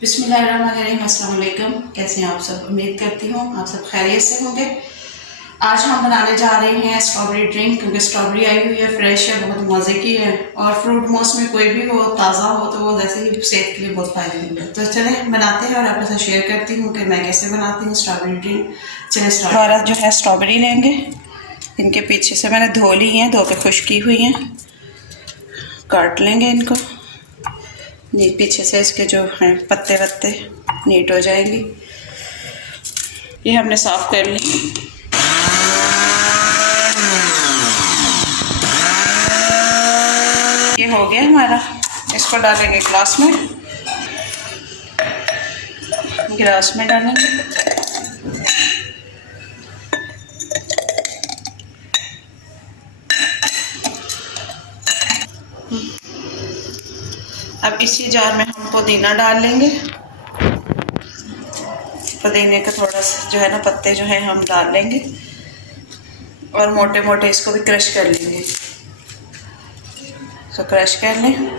बिस्मिल्लाहिर्रहमानिर्रहीम। अस्सलाम वालेकुम। कैसे हैं आप सब? उम्मीद करती हूँ आप सब खैरियत से होंगे। आज हम बनाने जा रहे हैं स्ट्रॉबेरी ड्रिंक, क्योंकि स्ट्रॉबेरी आई हुई है, फ्रेश है, बहुत मज़े की है और फ्रूट मौसम में कोई भी हो, ताज़ा हो तो वो वैसे ही सेहत के लिए बहुत फ़ायदेमंद है। तो चलें बनाते हैं और आपके साथ शेयर करती हूँ कि मैं कैसे बनाती हूँ स्ट्रॉबेरी ड्रिंक। चलें स्टार्ट। हमारा जो है स्ट्रॉबेरी लेंगे, इनके पीछे से मैंने धो ली हैं, धो के खुश्क की हुई हैं। काट लेंगे इनको, पीछे से इसके जो हैं पत्ते वत्ते नीट हो जाएंगी। ये हमने साफ कर ली। ये हो गया हमारा। इसको डालेंगे गिलास में, डालेंगे। अब इसी जार में हम पुदीना डाल लेंगे। पुदीने का थोड़ा सा जो है ना पत्ते जो है हम डाल लेंगे और मोटे मोटे इसको भी क्रश कर लेंगे। तो क्रश कर लें,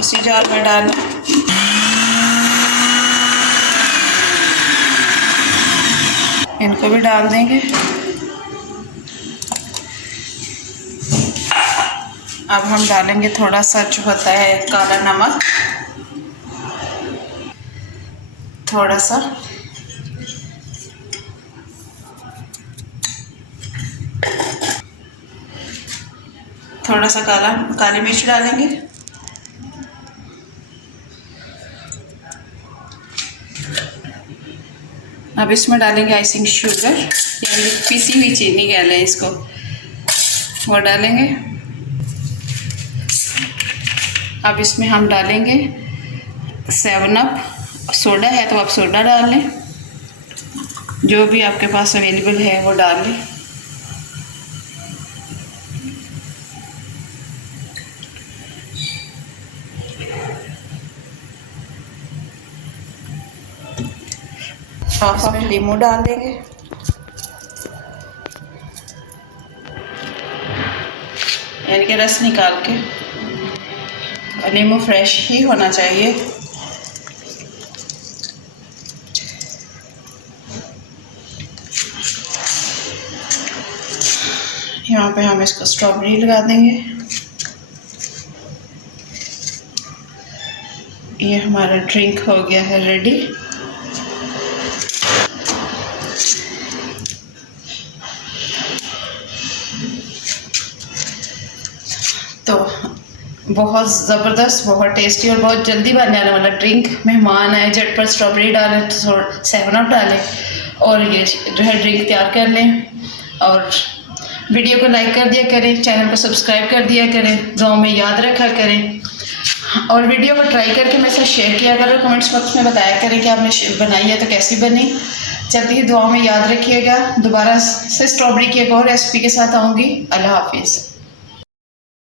इसी जार में डालें। इनको भी डाल देंगे। अब हम डालेंगे थोड़ा सा जो होता है काला नमक, थोड़ा सा काली मिर्च डालेंगे। अब इसमें डालेंगे आइसिंग शुगर, यानी पिसी हुई चीनी कह लें इसको, वो डालेंगे। अब इसमें हम डालेंगे 7 अप। सोडा है तो आप सोडा डाल लें, जो भी आपके पास अवेलेबल है वो डाल लें। इसमें नींबू डाल देंगे। यानी कि रस निकाल के, और नींबू फ्रेश ही होना चाहिए। यहाँ पे हम इसको स्ट्रॉबेरी लगा देंगे। ये हमारा ड्रिंक हो गया है रेडी। तो बहुत ज़बरदस्त, बहुत टेस्टी और बहुत जल्दी बन जाने वाला ड्रिंक। मेहमान आए झटपट स्ट्रॉबेरी डालें, तो 7 अप डालें और ये जो है ड्रिंक तैयार कर लें। और वीडियो को लाइक कर दिया करें, चैनल को सब्सक्राइब कर दिया करें, दुआ में याद रखा करें और वीडियो को ट्राई करके मेरे साथ शेयर किया करें। कमेंट्स बॉक्स में बताया करें कि आपने बनाई है तो कैसी बनी। जल्दी ही दुआ में याद रखिएगा। दोबारा से स्ट्रॉबेरी की एक और रेसिपी के साथ आऊँगी। अल्लाह हाफिज़।